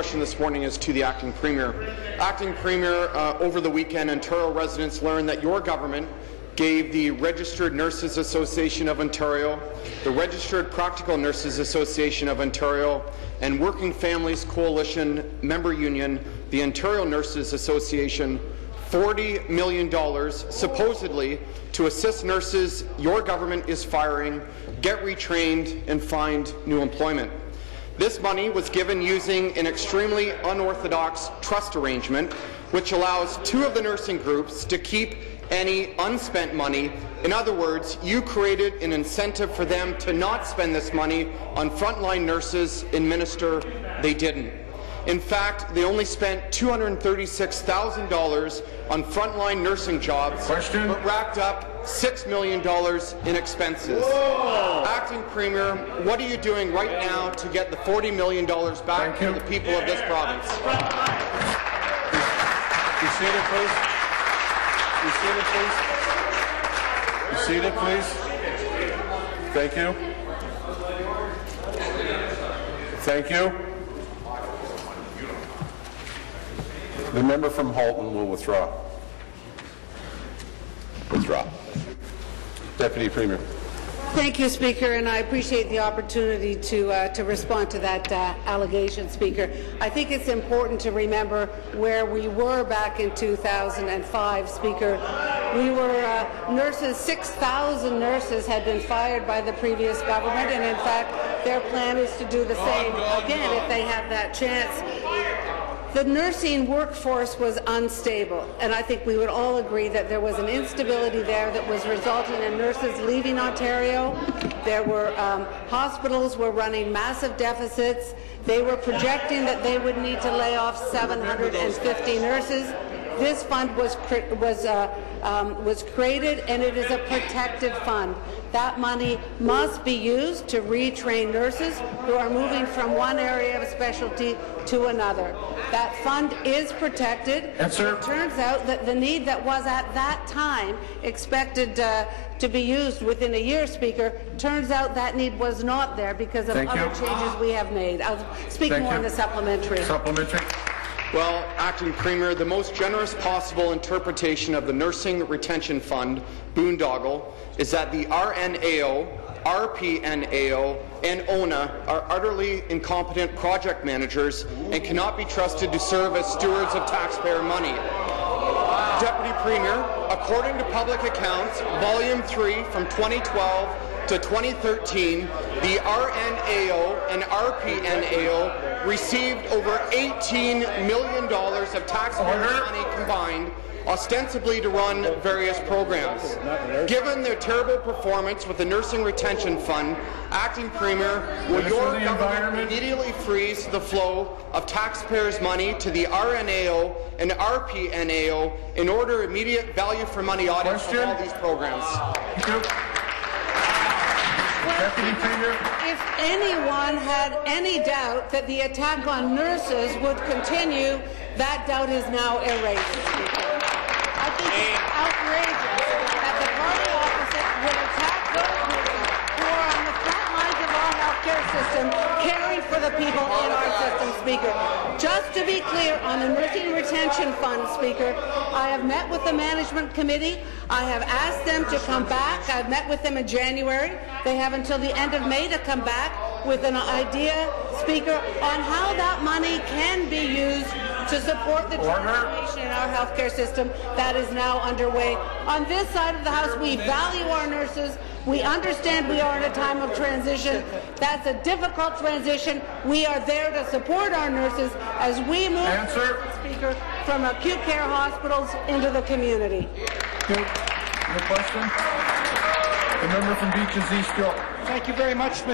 Question this morning is to the Acting Premier. Acting Premier, over the weekend, Ontario residents learned that your government gave the Registered Nurses Association of Ontario, the Registered Practical Nurses Association of Ontario, and Working Families Coalition member union, the Ontario Nurses Association, $40 million supposedly to assist nurses your government is firing, get retrained, and find new employment. This money was given using an extremely unorthodox trust arrangement, which allows two of the nursing groups to keep any unspent money. In other words, you created an incentive for them to not spend this money on frontline nurses and minister they didn't. In fact, they only spent $236,000 on frontline nursing jobs, but racked up $6 million in expenses. Whoa. Acting Premier, what are you doing right now to get the $40 million back to the people of this province? Be seated, please. Be seated, please. Be seated, please. Thank you. Thank you. The member from Halton will withdraw. Withdraw. Deputy Premier. Thank you, Speaker, and I appreciate the opportunity to respond to that allegation, Speaker. I think it's important to remember where we were back in 2005, Speaker. We were nurses, 6,000 nurses had been fired by the previous government, and in fact, their plan is to do the same again if they have that chance. The nursing workforce was unstable, and I think we would all agree that there was an instability there that was resulting in nurses leaving Ontario. There were hospitals were running massive deficits. They were projecting that they would need to lay off 750 nurses. This fund was created, and it is a protected fund. That money must be used to retrain nurses who are moving from one area of specialty to another. That fund is protected. Yes, sir. It turns out that the need that was at that time expected to be used within a year, Speaker, turns out that need was not there because of other changes we have made. I'll speak more in the supplementary. Well, Acting Premier, the most generous possible interpretation of the Nursing Retention Fund, boondoggle, is that the RNAO, RPNAO, and ONA are utterly incompetent project managers and cannot be trusted to serve as stewards of taxpayer money. Deputy Premier, according to public accounts, Volume 3 from 2012 to 2013, the RNAO and RPNAO received over $18 million of taxpayer money combined, ostensibly to run various programs. Given their terrible performance with the Nursing Retention Fund, Acting Premier, will your government immediately freeze the flow of taxpayers' money to the RNAO and RPNAO in order immediate value for money audits of all these programs? If anyone had any doubt that the attack on nurses would continue, that doubt is now erased. I think it's outrageous that the party opposite would attack those nurses who are on the front lines of our healthcare system, caring for the people in our system, Speaker. Just to be clear, on the Nursing Retention Fund, Speaker, I have met with the Management Committee. I have asked them to come back. I've met with them in January. They have until the end of May to come back with an idea, Speaker, on how that money can be used to support the transformation in our healthcare system that is now underway. On this side of the House, we value our nurses. We understand we are in a time of transition. That's a difficult transition. We are there to support our nurses as we move, Speaker, from acute care hospitals into the community. No question. The member from Beaches East York. Thank you very much, Mr.